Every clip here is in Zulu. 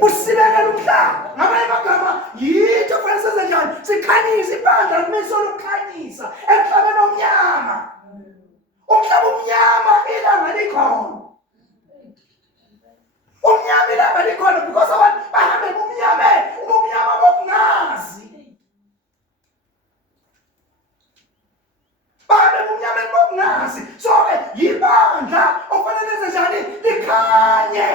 Usibekela umhlaba. Ngamanye amagama yitho fanele senze njani? Sikhanyise ibandla limiswe lokukhanyisa emhlabeni omnyama. Umhlaba omnyama ilanga likhona. Umnyama ilanga likhona because abantu bahambe ubumnyama bokungazi. Bahambe ubumnyama bokungazi. So yibandla ofanele lenze njani? Likhanye.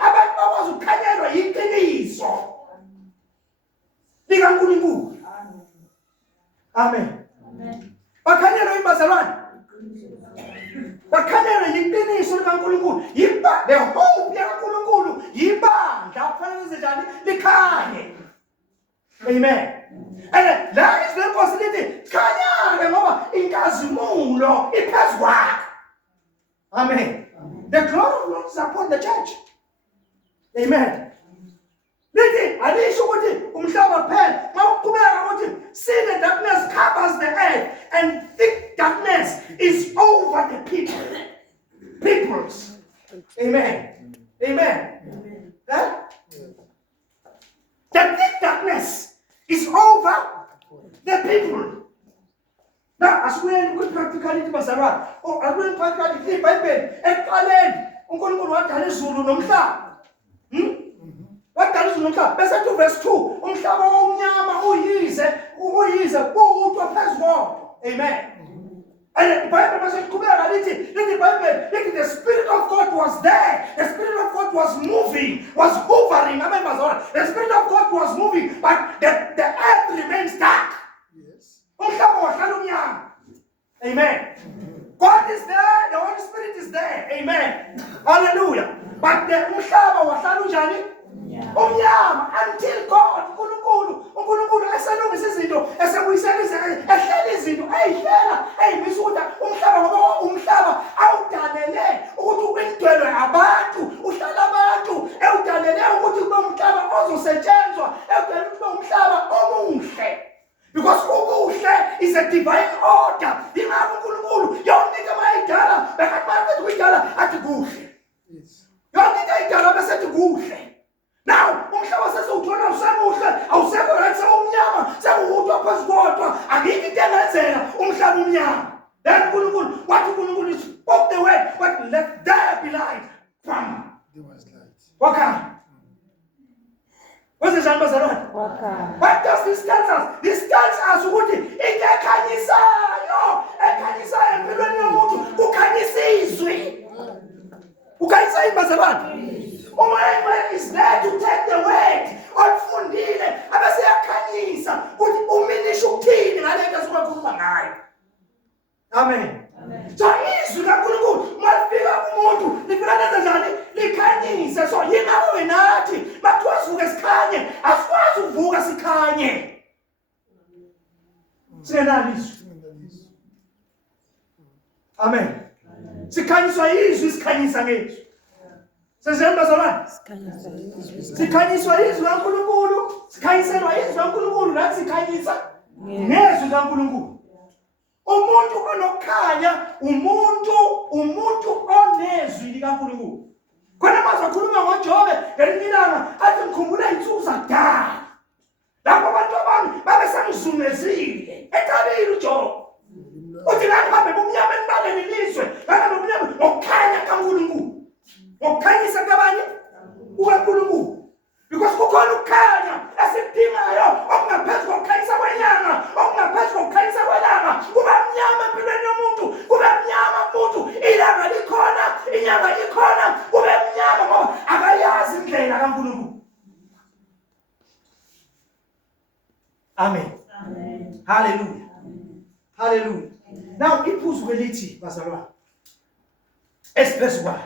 Abantu bakwazi ukukhanyelwa yiqiniso likaNkulunkulu. Amen. Bakhanyelwa imbazalwane. Bakhanyelwa yiqiniso likaNkulunkulu. The hope yakaNkulunkulu yibandla okufanele lenze njani? Likhanye. Amen. And that is the possibility. Khanya ngoba inkazimulo iphezu kwakho. Amen. The glory of God is upon the church. Amen. Lithi alisho ukuthi umhlaba phela mawuqhubeka ukuthi sin and darkness covers the earth and thick darkness is over the peoples. Amen. Huh? The thick darkness is over the people. Now, as we are good practicality, bazalwane, or as we are practicality, iBhayibheli ekuqaleni uNkulunkulu wadala izulu nomhlaba. Wadala izulu nomhlaba. Bese to verse 2, umhlaba omnyama uyize kuwuthi ophezu kwakho. Amen. And the Bible must iqhubeka lithi the Spirit of God was there. The Spirit of God was moving, was hovering. Amen, bazalwane. The Spirit of God was moving, but the earth remains dark. Amen. God is there, the Holy Spirit is there. Amen. Hallelujah. But the umhlaba wahlala unjani? Umnyama until God uNkulunkulu esalungisa izinto esebuyisela ehlele izinto eyihlela eyimisa ukuthi umhlaba ngoba umhlaba awudalele ukuthi indwelwe abantu uhlala abantu ewudalele ukuthi kube umhlaba ozosetshenzwa ewudalele kube umhlaba omuhle. Because ubuhle is a divine order. Ingakho uNkulunkulu yonke into amayidala bekathi kuyidala athi kuhle. Yonke into ayidala bese athi kuhle. Now, umhlaba sesewuthola usemuhle, awusekho right sewumnyama, sekuwuthi ophezu kodwa, akikho into engenzeka umhlaba umnyama. Then uNkulunkulu, wathi uNkulunkulu spoke the word, but let there be light. Bam. There was light. Wakha. What does this tell us? This tells us ukuthi into ekhanyisayo empilweni yomuntu kukhanyisa izwi. Ukhanyisa imbazalwane. Umoya is there to take the word. Olufundile abese yakhanyisa ukuthi uminisha ukuthini ngale nto esikhuluma ngayo. Amen. So izwi kaNkulunkulu malifika kumuntu lifika lenze njani? Likhanyise. So yingakho nathi makuthiwa sivuke sikhanye asikwazi ukuvuka sikhanye. Singenalo izwi. Amen. Sikhanyiswa izwi sikhanyisa ngezwi. Sezemba zona. Sikhanyiswa izwi kaNkulunkulu. Sikhanyiselwa izwi kaNkulunkulu nathi sikhanyisa ngezwi kaNkulunkulu. Umuntu onokhanya, umuntu onezwi likaNkulunkulu. Khona mazakhuluma ngoJobe ngelinye ilanga athi ngikhumbula insuku zakudala. Lapho abantu abami babesangizungezile etabeni uJobe. Uthi ngathi babe bumnyama enibale nilizwe, babe bumnyama ngokukhanya kaNkulunkulu. Ngokukhanyisa kabani? uNkulunkulu. Because kukhona ukukhanya esikudingayo okungaphezu kokukhanyisa kwenyanga, okungaphezu kokukhanyisa kwelanga. Kuba mnyama empilweni yomuntu, kuba mnyama kumuntu, ilanga likhona, inyanga likhona, kube mnyama ngoba akayazi indlela kaNkulunkulu. Amen. Hallelujah. Hallelujah. Now iphuzu kwelithi bazalwane esiphezu kwayo.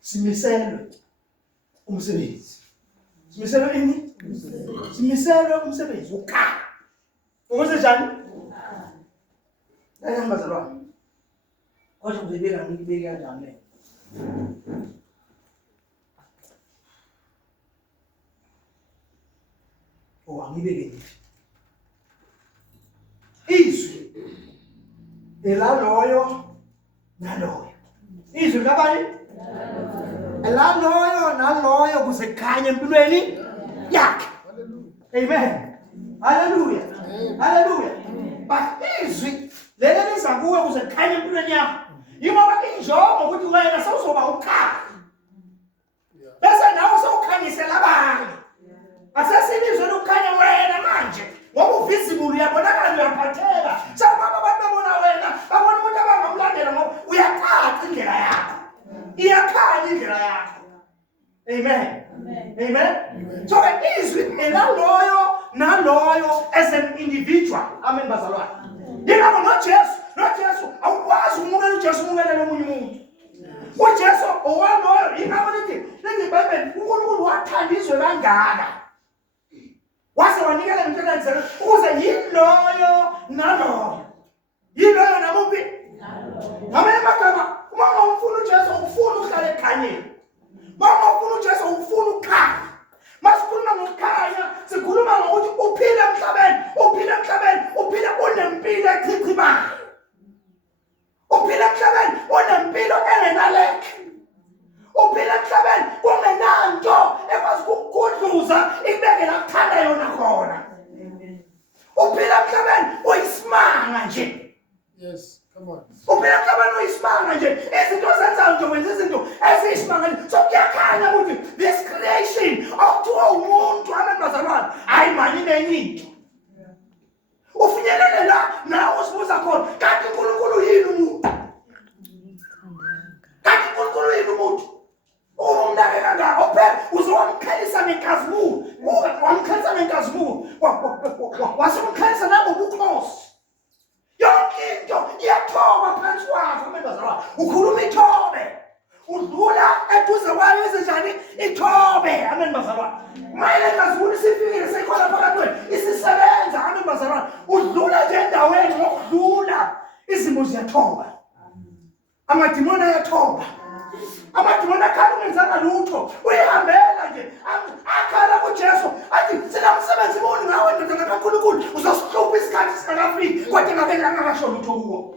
Simiselwe umsebenzi. Simiselwe ini? Simiselwe umsebenzi ukhala. Ukuze njani? Ayihamba bazalwane. Kodwa ngibeka kanjani le? Angibeke nje. Izwi elaloyo naloyo. Izwi likabani? Laloyo naloyo kuze kukhanye empilweni yakhe. Amen. Hallelujah. Hallelujah. But izwi leli liza kuwe kuze kukhanye empilweni yakho. Yingoba injongo ukuthi wena sewuzoba ukhaya. Bese nawe sewukhanyisela abanye. Asesilizwe lokukhanya wena manje. Ngoba uvisible uyabonakala uyaphatheka. Sawubaba abantu babona wena, babona umuntu abangamlandela ngoba uyacaca indlela yakho. Iyakhanya indlela yakho. Amen. Amen. So izwi elaloyo naloyo as an individual. Amen bazalwane. Yingakho noJesu awukwazi ukumukela uJesu umukela omunye umuntu. uJesu owaloyo yingakho lithi iBhayibheli uNkulunkulu wathanda izwe kangaka. Wase wanikela umntwana ukuze yiloyo naloyo. Yiloyo namuphi? Ngamanye amagama uma ufuna uJesu ufuna uhlale ekhanyeni. Uma ufuna uJesu ufuna ukukhanya. Masikhuluma ngokukhanya sikhuluma ngokuthi uphile emhlabeni uphile unempilo echichibayo. Uphile emhlabeni unempilo engenalekhe. Uphile emhlabeni kungenanto ekwazi ukukudluza ibeke la kuthanda yona khona. Uphile emhlabeni uyisimanga nje. Yes, come on. Uphile emhlabeni uyisimanga nje. Izinto zenzayo nje wenza izinto eziyisimanga. So kuyakhanya ukuthi this creation okuthiwa umuntu abantazalwane ayimani nenye into. Ufinyelele la nawe usibuza khona kanti uNkulunkulu yini umuntu? Kanti uNkulunkulu yini umuntu? Umnake kangaka ophela uzowamkhalisa ngenkazimulo. Wamkhalisa ngenkazimulo. Wasemkhalisa nangobukhosi. Yonke into iyathoba phansi kwakho abantazalwane. Ukhuluma ithobe. Udlula eduze kwayo ezenjani ithobe amen bazalwane. Mayele kazimulo isifikile sekhona phakathi kwenu isisebenza amen bazalwane. Udlula nje endaweni ngokudlula izimo ziyathoba. Amadimoni ayathoba. Amadimoni akhala ungenzanga lutho uyihambela nje akhala kuJesu athi sinamsebenzi muni ngawe ndodana kaNkulunkulu uzosihlupha isikhathi singakafiki kodwa ngeke angakasho lutho kuwo.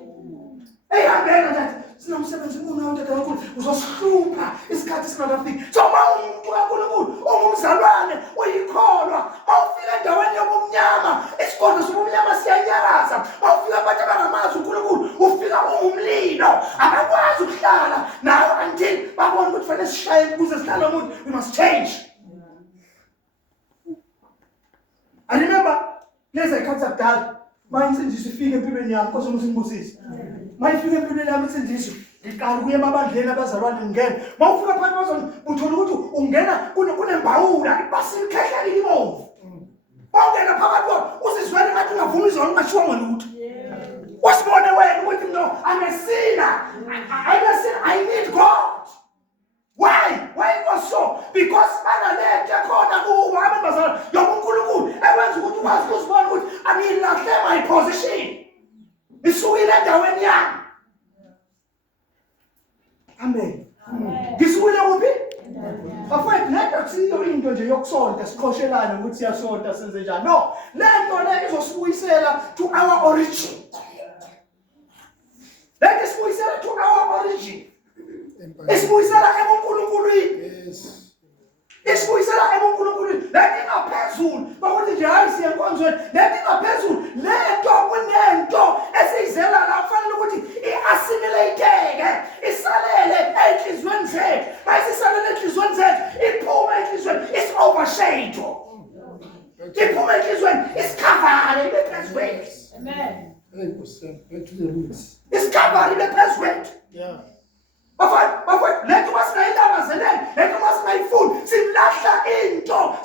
Eyihambela nje sinamsebenzi muni ngawe ndodana kaNkulunkulu uzosihlupha isikhathi singakafiki. So umuntu kaNkulunkulu ongumzalwane uyikholwa awufika endaweni yobumnyama isigodlo sobumnyama siyanyakaza awufika abantu abangamazi uNkulunkulu ufika ungumlilo abakwazi ukuhlala nawe until babona ukuthi fanele sishaye ukuze sihlale umuntu we must change. I remember lezi ayikhathi zakudala mayinsindiso ifike empilweni yami Nkosi uMsindisisi. Mayifike empilweni yami insindiso ngiqala ukuya emabandleni abazalwane ngene. Mawufika phakathi kwazona uthola ukuthi ungena kunembawula ibhasi likhehla libomvu. Ongena phakathi kwabo uzizwele ngathi ungavuma izona ungashiwa ngolutho. Wasibone wena ukuthi no I'm a sinner. I need God. Why? Why it was so? Because banaleke khona kuba abazalwane yobuNkulunkulu ekwenza ukuthi ukwazi ukuzibona ukuthi angilahle my position. Isukile endaweni yami. Amen. Ngisukile kuphi? Afethu nento kusiyo into nje yokusonta siqoshelana ukuthi siyasonta senze njani. No, lento le izosibuyisela to our origin. Let us buyisela to our origin. Isibuyisela ebuNkulunkulwini. Yes. Isibuyisela ebuNkulunkulwini. Lethi ngaphezulu bakuthi nje hayi siya enkonzweni. Lethi ngaphezulu lento kunento esiyizela la kufanele ukuthi iassimilate-ke isalele enhlizweni zethu. Mayisisalele enhlizweni zethu iphume enhlizweni is overshadow. Iphume enhlizweni isikhavale ibe phezu kwethu. Amen. Back to the roots. Isikhavale ibe phezu kwethu. Yeah. Bafowethu lethu masingayilangazeleli lethu masingayifuni silahla into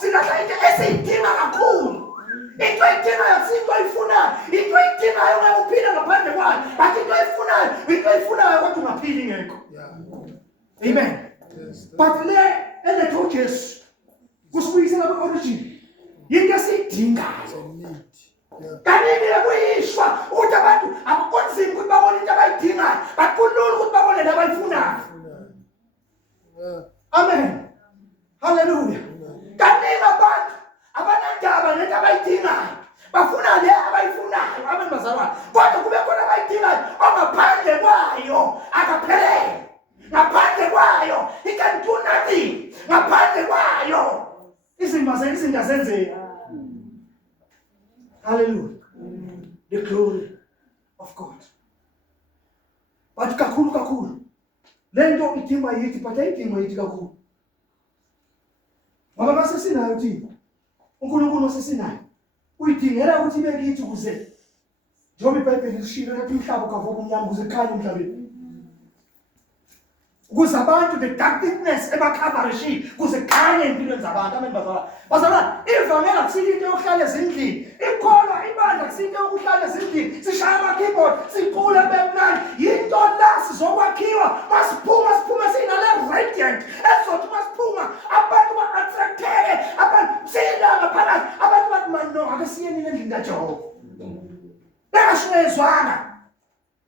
esiyidinga kakhulu. Into oyidingayo asinto oyifunayo. Into oyidingayo ngeke uphile ngaphandle kwayo. But into oyifunayo kodwa ungaphili ngekho. Yeah. Amen. Yes. But le eletha uJesu kusibuyisela kwi-origin. Yinto esiyidingayo. It's a need. Yeah. Kaningi kuyishwa ukuthi abantu akunzima ukuthi babone into abayidingayo. But kulula ukuthi babone le abayifunayo. Yeah. Amen. Hallelujah. Kaningi abantu abanandaba nento abayidingayo. Bafuna le abayifunayo abantu bazalwane. Kodwa kube khona abayidingayo ongaphandle kwayo akaphelele. Ngaphandle kwayo, he can do nothing. Ngaphandle kwayo, izinto azenzeki. Hallelujah. The glory of God. But kakhulu. Lento idinga yithi, but ayidinga yithi kakhulu. Ngoba mase sinayo thina. uNkulunkulu osesinayo. Uyidingela ukuthi ibe kithi ukuze njengoba iBhayibheli lishilo ukuthi umhlaba ukavuma umnyama ukuze kukhanye emhlabeni. Ukuze abantu the darkness ebakhavarishe kuze kukhanye empilweni zabantu. Amen bazalwane. Bazalwane, ivangeli akusiyo into yokuhlala ezindlini. Ikholwa ibandla akusiyo into yokuhlala ezindlini. Sishaya ama-keyboard, sicula bemnandi. Yinto la sizokwakhiwa. Masiphuma sinale radiant. Ezothi masiphuma abantu ba-attracteke. Abantu siyilanga phakathi. Abantu bathi mano ake siyeni endlini kaJehova. Bengashwezwana.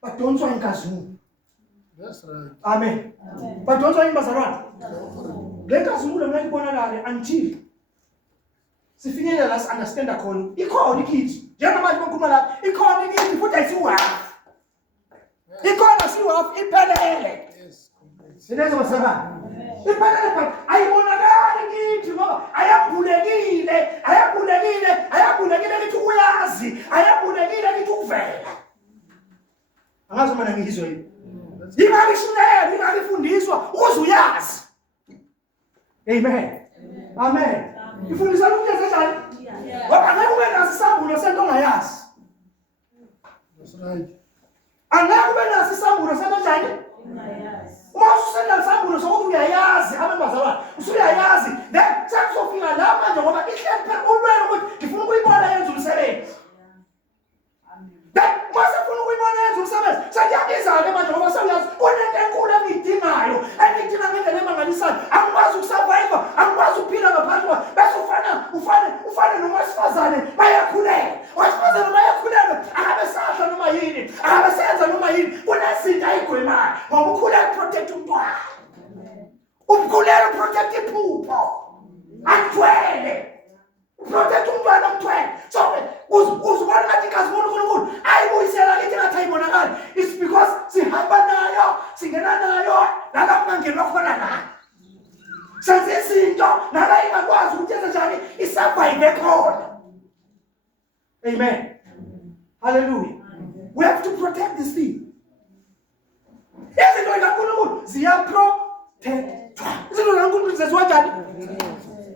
Badonswa inkazimulo. That's right. Amen. Badonswa imbazalwane. Le nkazimulo ngeke ibonakale until sifinyelele la si-understanda khona. Ikhona ikithi. Njengamanje bakhuluma lapha, ikhona ikithi futhi ayisiwafu. Ikhona siwafu iphelele. Yes, complete. Sinezo basebani. Iphelele but ayibonakali ikithi ngoba ayabulekile kithi uyazi, ayabulekile kithi uvela. Angazi mina ngizwe yini. Ingakishilele, ingakifundiswa ukuze uyazi. Amen. Amen. Ifundisa ukuthi kanjani? Ngoba ngeke ube naso isambulo sento ongayazi. That's right. Angeke ube naso isambulo sento kanjani? Uma ususena isambulo sokuthi uyayazi, abantu bazalwane, usuyayazi, then sekuzofika la manje ngoba ihleli phela ulwelo ukuthi ngifuna ukuyibona yenza umsebenzi. Mase funa ukuyibona yenza umsebenzi. Seyabiza-ke manje ngoba sewuyazi kunento enkulu engiyidingayo, engiyidinga ngendlela emangalisayo. Angikwazi ukusurvive, angikwazi ukuphila ngaphandle kwayo. Bese ufane nowesifazane bayakhulela. Owesifazane bayakhulela, akabe sadla noma yini, akabe senza noma yini. Kunezinto ayigwemayo ngoba ukhulela uprotect umntwana. Ukukhuleka uprotect iphupho. Athwele. Protect umntwana omthwele. So uzibona ngathi inkazimulo uNkulunkulu ayibuyisela kithi ngathi ayibonakali. It's because sihamba nayo, singena nayo, nala kungangenwa khona la. Senze izinto nala ingakwazi ukuthi yenze njani isurvive khona. Amen. Hallelujah. We have to protect this thing. Izinto zikaNkulunkulu ziyaprotectwa. Izinto zikaNkulunkulu zenziwa njani?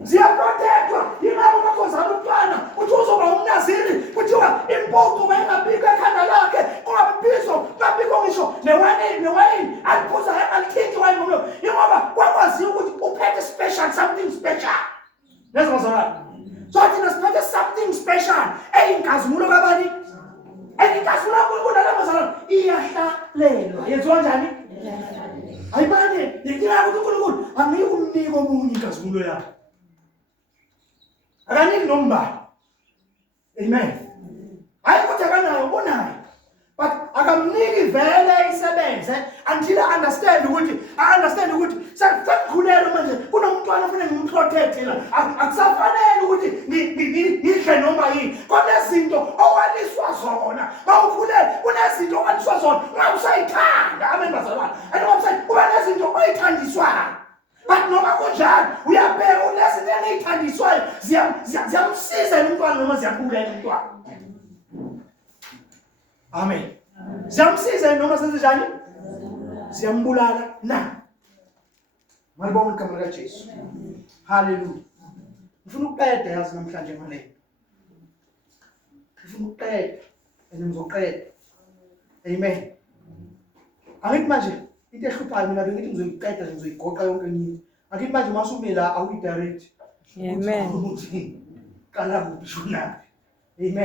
Ziyaprotectwa. Yingakho bakhozana umntwana ukuthi uzoba umnaziri kuthiwa impoqo bayingabikho ekhanda lakhe kungabibizwa kungabikho ngisho newayini aliphuza alithinti iwayini ngomlomo. Ingoba kwakwaziwa ukuthi uphethe something special. Lezo bazalwane. So thina siphethe something special eyinkazimulo kabani? Eyinkazimulo kaNkulunkulu nala bazalwane iyahlalelwa. Yenziwa njani? Ayibane, ngicela ukuthi uNkulunkulu angiyikumnika omunye inkazimulo yakhe. Akaniki nombala. Amen. Hayi ukuthi akanayo unayo. But akamniki vele isebenze until I understand ukuthi sekukhulelwa manje kunomntwana ofuna ngimprotect la. Akusafanele ukuthi ngidle noma yini. Kunezinto owaliswa zona. Mawukhulele kunezinto owaliswa zona. Ungabusayithanda amen bazalwane. Kuba nezinto oyithandiswayo. But noma kunjalo uyabheka unezinto engiyithandiswayo ziyamsiza umntwana noma ziyambulala umntwana. Amen. Ziyamsiza noma senze njani? Ziyambulala na. Malibonga igama likaJesu. Hallelujah. Ngifuna ukuqeda yazi namhlanje ngale. Ngifuna ukuqeda ngizoqeda. Amen. Angithi manje into ehluphayo mina bengithi ngizoyiqeda ngizoyigoqa yonke into. Angithi manje masume la awuyidirect. Amen. Kala kuphi shona. Amen.